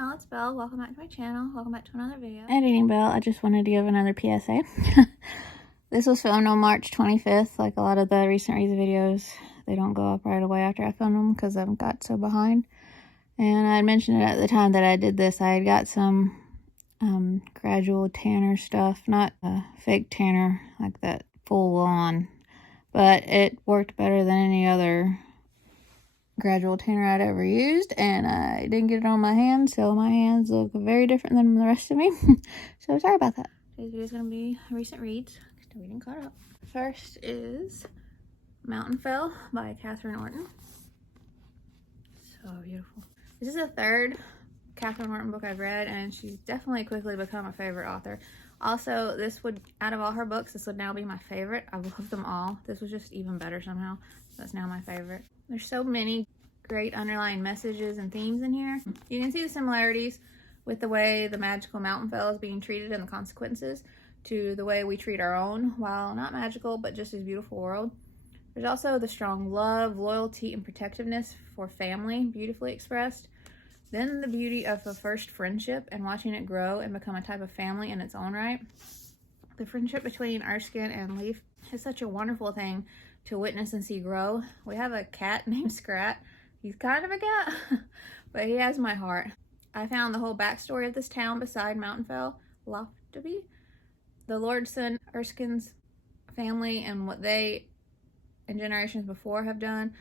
y'all, it's Belle. Welcome back to my channel. Welcome back to another video. Editing Belle, I just wanted to give another PSA. This was filmed on March 25th. Like a lot of the recent Reads videos, they don't go up right away after I film them because I've got so behind. And I had mentioned it at the time that I did this. I had got some gradual tanner stuff, not fake tanner like that full on, but it worked better than any other gradual tanner I'd ever used, and I didn't get it on my hands, so my hands look very different than the rest of me. So sorry about that. Today's video is going to be recent reads. Still reading caught up. First is Mountainfell by Katharine Orton. So beautiful. This is the third Katharine Orton book I've read, and she's definitely quickly become a favorite author. Also, this would, out of all her books, this would now be my favorite. I love them all. This was just even better somehow. So it's now my favorite. There's so many great underlying messages and themes in here. You can see the similarities with the way the magical Mountainfell is being treated and the consequences to the way we treat our own, while not magical, but just as beautiful world. There's also the strong love, loyalty, and protectiveness for family, beautifully expressed. Then the beauty of a first friendship and watching it grow and become a type of family in its own right. The friendship between Erskine and Leaf is such a wonderful thing to witness and see grow. We have a cat named Scrat. He's kind of a cat, but he has my heart. I found the whole backstory of this town beside Mountainfell, Lofty, the Lordson, Erskine's family, and what they and generations before have done,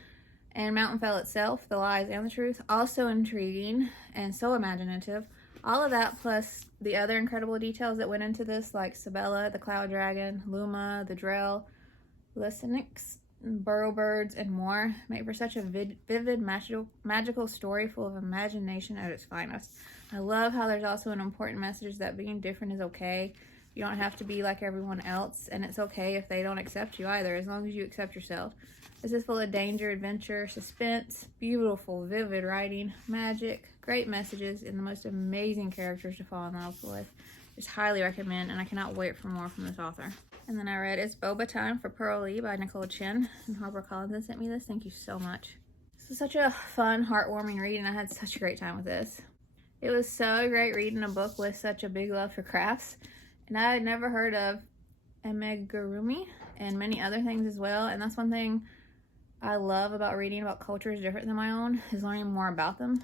and Mountainfell itself, the lies and the truth, also intriguing and so imaginative. All of that plus the other incredible details that went into this, like Sabella, the Cloud Dragon, Luma, the Drell, Lysanix, burrow birds, and more, make for such a vivid, magical story full of imagination at its finest. I love how there's also an important message that being different is okay. You don't have to be like everyone else, and it's okay if they don't accept you either, as long as you accept yourself. This is full of danger, adventure, suspense, beautiful, vivid writing, magic, great messages, and the most amazing characters to fall in love with. Just highly recommend, and I cannot wait for more from this author. And then I read It's Boba Time for Pearl Lee by Nicole Chen, and HarperCollins had sent me this. Thank you so much. This was such a fun, heartwarming read, and I had such a great time with this. It was so great reading a book with such a big love for crafts, and I had never heard of amigurumi and many other things as well, and that's one thing I love about reading about cultures different than my own, is learning more about them.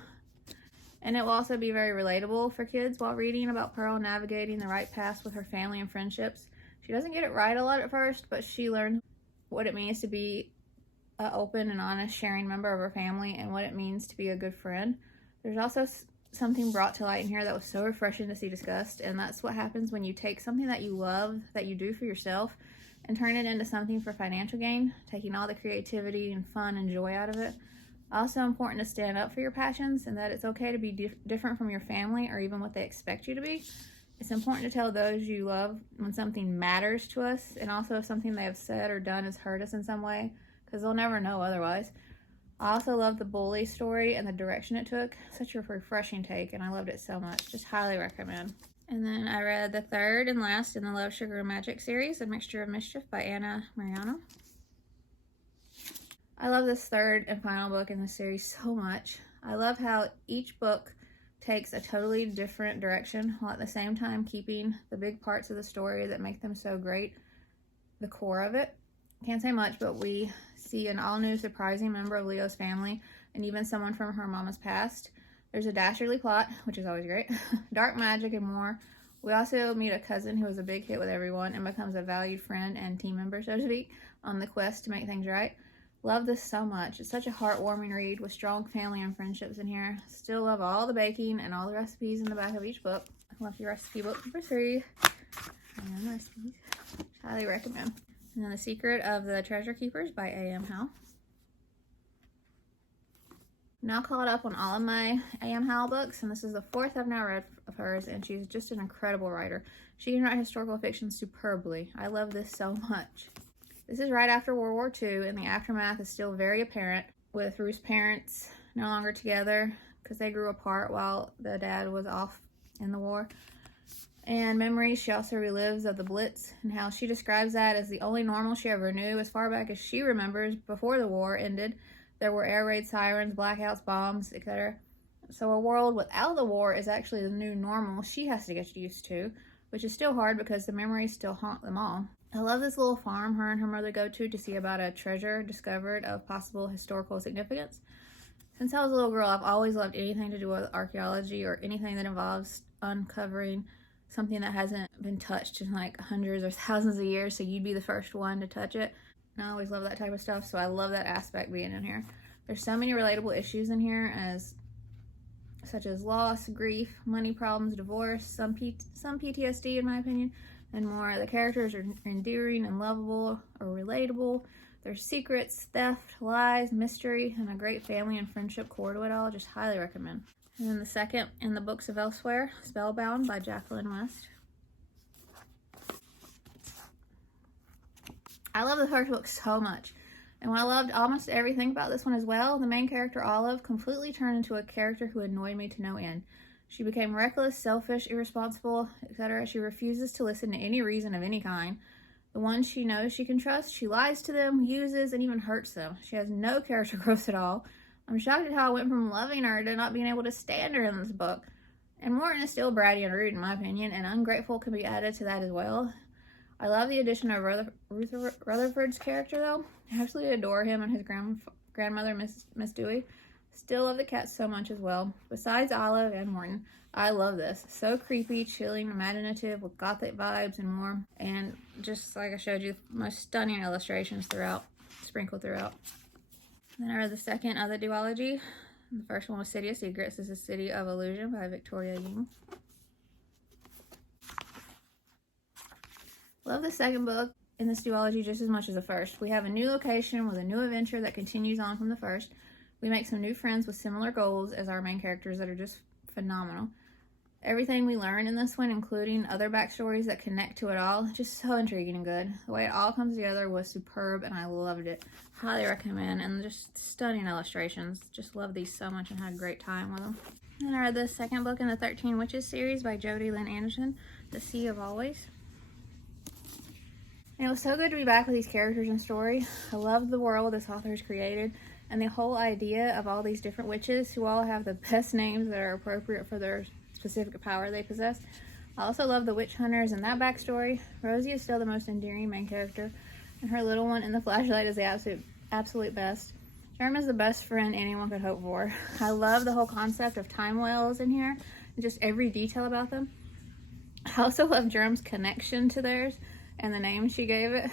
And it will also be very relatable for kids while reading about Pearl navigating the right path with her family and friendships. She doesn't get it right a lot at first, but she learns what it means to be an open and honest, sharing member of her family and what it means to be a good friend. There's also something brought to light in here that was so refreshing to see discussed, and that's what happens when you take something that you love, that you do for yourself, and turn it into something for financial gain, taking all the creativity and fun and joy out of it. Also important to stand up for your passions, and that it's okay to be different from your family or even what they expect you to be. It's important to tell those you love when something matters to us, and also if something they have said or done has hurt us in some way, because they'll never know otherwise. I also love the bully story and the direction it took. Such a refreshing take, and I loved it so much. Just highly recommend. And then I read the third and last in the Love, Sugar, and Magic series, A Mixture of Mischief by Meriano. I love this third and final book in the series so much. I love how each book takes a totally different direction while at the same time keeping the big parts of the story that make them so great, the core of it. Can't say much, but we see an all-new surprising member of Leo's family and even someone from her mama's past. There's a dastardly plot, which is always great, dark magic, and more. We also meet a cousin who is a big hit with everyone and becomes a valued friend and team member, so to speak, on the quest to make things right. Love this so much. It's such a heartwarming read with strong family and friendships in here. Still love all the baking and all the recipes in the back of each book. Lucky recipe book number 3. And recipes. Highly recommend. And then The Secret of the Treasure Keepers by A.M. Howell. Now caught up on all of my A.M. Howell books, and this is the 4th I've now read of hers, and she's just an incredible writer. She can write historical fiction superbly. I love this so much. This is right after World War II, and the aftermath is still very apparent, with Ruth's parents no longer together because they grew apart while the dad was off in the war. And memories she also relives of the Blitz, and how she describes that as the only normal she ever knew as far back as she remembers before the war ended. There were air raid sirens, blackouts, bombs, etc. So a world without the war is actually the new normal she has to get used to, which is still hard because the memories still haunt them all. I love this little farm her and her mother go to see about a treasure discovered of possible historical significance. Since I was a little girl, I've always loved anything to do with archaeology or anything that involves uncovering something that hasn't been touched in like hundreds or thousands of years, so you'd be the first one to touch it. And I always love that type of stuff, so I love that aspect being in here. There's so many relatable issues in here, such as loss, grief, money problems, divorce, some PTSD in my opinion, and more. The characters are endearing and lovable or relatable. There's secrets, theft, lies, mystery, and a great family and friendship core to it all. Just highly recommend. And then the second in the books of Elsewhere, Spellbound by Jacqueline West. I love the first book so much. And while I loved almost everything about this one as well, the main character, Olive, completely turned into a character who annoyed me to no end. She became reckless, selfish, irresponsible, etc. She refuses to listen to any reason of any kind. The ones she knows she can trust, she lies to them, uses, and even hurts them. She has no character growth at all. I'm shocked at how I went from loving her to not being able to stand her in this book. And Morton is still bratty and rude in my opinion, and ungrateful can be added to that as well. I love the addition of Rutherford's character though. I absolutely adore him and his grandmother, Miss Dewey. Still love the cat so much as well. Besides Olive and Morton, I love this. So creepy, chilling, imaginative, with gothic vibes and more. And just like I showed you, most stunning illustrations sprinkled throughout. Then I read the second of the duology. The first one was City of Secrets. This is City of Illusion by Victoria Ying. Love the second book in this duology just as much as the first. We have a new location with a new adventure that continues on from the first. We make some new friends with similar goals as our main characters that are just phenomenal. Everything we learn in this one, including other backstories that connect to it all, just so intriguing and good. The way it all comes together was superb and I loved it. Highly recommend, and just stunning illustrations. Just love these so much and had a great time with them. Then I read the second book in the 13 Witches series by Jodi, Lynn Anderson, The Sea of Always. And it was so good to be back with these characters and story. I love the world this author has created and the whole idea of all these different witches who all have the best names that are appropriate for their specific power they possess. I also love the witch hunters and that backstory. Rosie is still the most endearing main character, and her little one in the flashlight is the absolute best. Germ is the best friend anyone could hope for. I love the whole concept of time wells in here and just every detail about them. I also love Germ's connection to theirs and the name she gave it.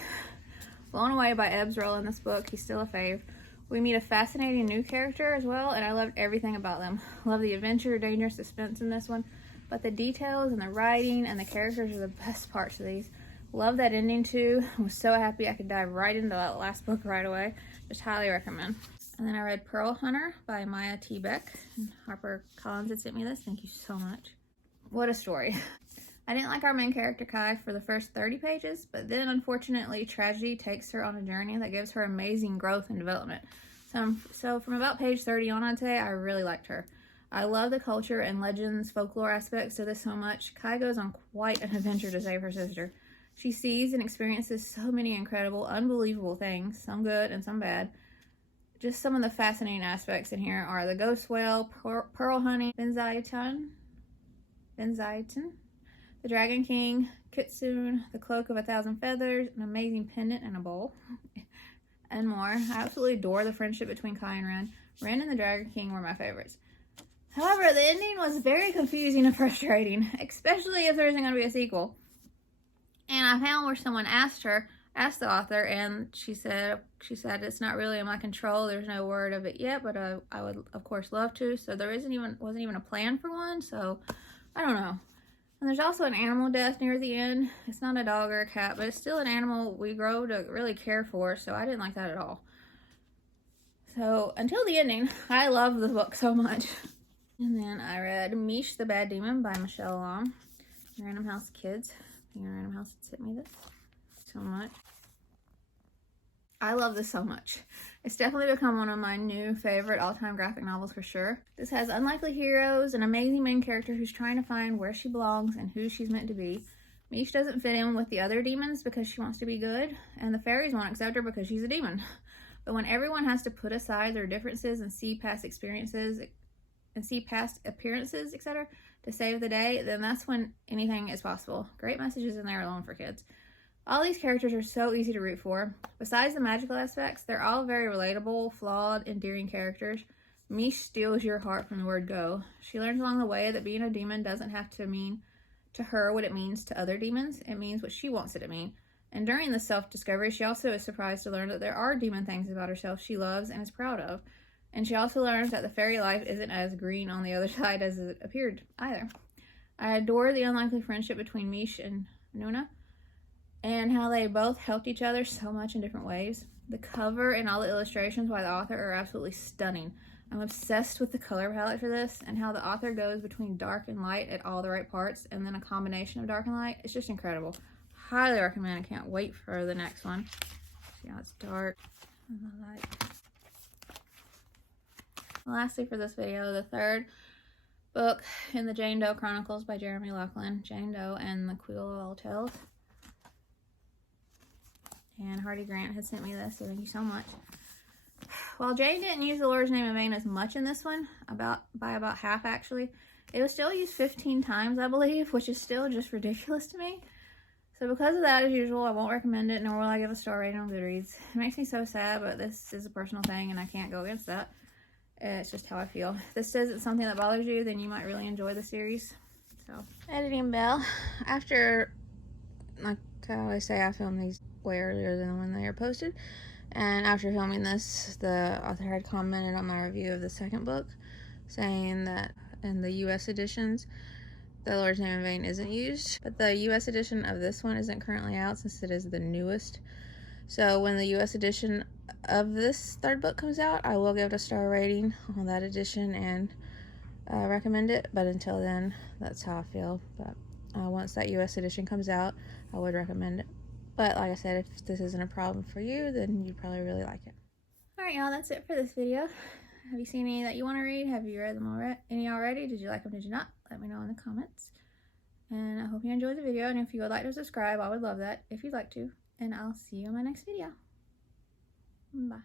Blown away by Ebb's role in this book. He's still a fave. We meet a fascinating new character as well, and I loved everything about them. Love the adventure, danger, suspense in this one, but the details and the writing and the characters are the best parts of these. Love that ending too. I was so happy I could dive right into that last book right away. Just highly recommend. And then I read Pearl Hunter by Miya T. Beck. And Harper Collins had sent me this. Thank you so much. What a story. I didn't like our main character Kai for the first 30 pages, but then unfortunately tragedy takes her on a journey that gives her amazing growth and development. So from about page 30 on, I'd say I really liked her. I love the culture and legends, folklore aspects of this so much. Kai goes on quite an adventure to save her sister. She sees and experiences so many incredible, unbelievable things, some good and some bad. Just some of the fascinating aspects in here are the ghost whale, pearl hunting, Benzaitan, the Dragon King, Kitsune, the Cloak of 1,000 Feathers, an amazing pendant and a bowl, and more. I absolutely adore the friendship between Kai and Ren. Ren and the Dragon King were my favorites. However, the ending was very confusing and frustrating, especially if there isn't going to be a sequel. And I found where someone asked the author, and she said it's not really in my control. There's no word of it yet, but I would of course love to. So there wasn't even a plan for one. So I don't know. And there's also an animal death near the end. It's not a dog or a cat, but it's still an animal we grow to really care for, so I didn't like that at all. So until the ending, I love the book so much. And then I read Meesh the Bad Demon by Michelle Long. Random House Kids. Random House had sent me this so much. I love this so much. It's definitely become one of my new favorite all-time graphic novels for sure. This has unlikely heroes, an amazing main character who's trying to find where she belongs and who she's meant to be. Meesh doesn't fit in with the other demons because she wants to be good, and the fairies won't accept her because she's a demon. But when everyone has to put aside their differences and see past experiences, and see past appearances, etc., to save the day, then that's when anything is possible. Great messages in there alone for kids. All these characters are so easy to root for. Besides the magical aspects, they're all very relatable, flawed, endearing characters. Mish steals your heart from the word go. She learns along the way that being a demon doesn't have to mean to her what it means to other demons. It means what she wants it to mean. And during this self-discovery, she also is surprised to learn that there are demon things about herself she loves and is proud of. And she also learns that the fairy life isn't as green on the other side as it appeared either. I adore the unlikely friendship between Mish and Nuna, and how they both helped each other so much in different ways. The cover and all the illustrations by the author are absolutely stunning. I'm obsessed with the color palette for this, and how the author goes between dark and light at all the right parts, and then a combination of dark and light. It's just incredible. Highly recommend. I can't wait for the next one. See how it's dark and the light. Lastly for this video, the third book in the Jane Doe Chronicles by Jeremy Laughlin, Jane Doe and the Quill of All Tales. And Hardy Grant has sent me this, so thank you so much. While Jane didn't use the Lord's name in vain as much in this one, by about half actually, it was still used 15 times, I believe, which is still just ridiculous to me. So because of that, as usual, I won't recommend it, nor will I give a star rating on Goodreads. It makes me so sad, but this is a personal thing, and I can't go against that. It's just how I feel. If this isn't something that bothers you, then you might really enjoy the series. So, editing bell. After, like I always say, I film these way earlier than when they are posted. And after filming this, the author had commented on my review of the second book, saying that in the US editions, the Lord's name in vain isn't used. But the US edition of this one isn't currently out since it is the newest. So when the US edition of this third book comes out, I will give it a star rating on that edition and recommend it. But until then, that's how I feel. But once that US edition comes out, I would recommend it. But like I said, if this isn't a problem for you, then you'd probably really like it. Alright, y'all, that's it for this video. Have you seen any that you want to read? Have you read them already? Any already? Did you like them? Did you not? Let me know in the comments. And I hope you enjoyed the video. And if you would like to subscribe, I would love that if you'd like to. And I'll see you in my next video. Bye.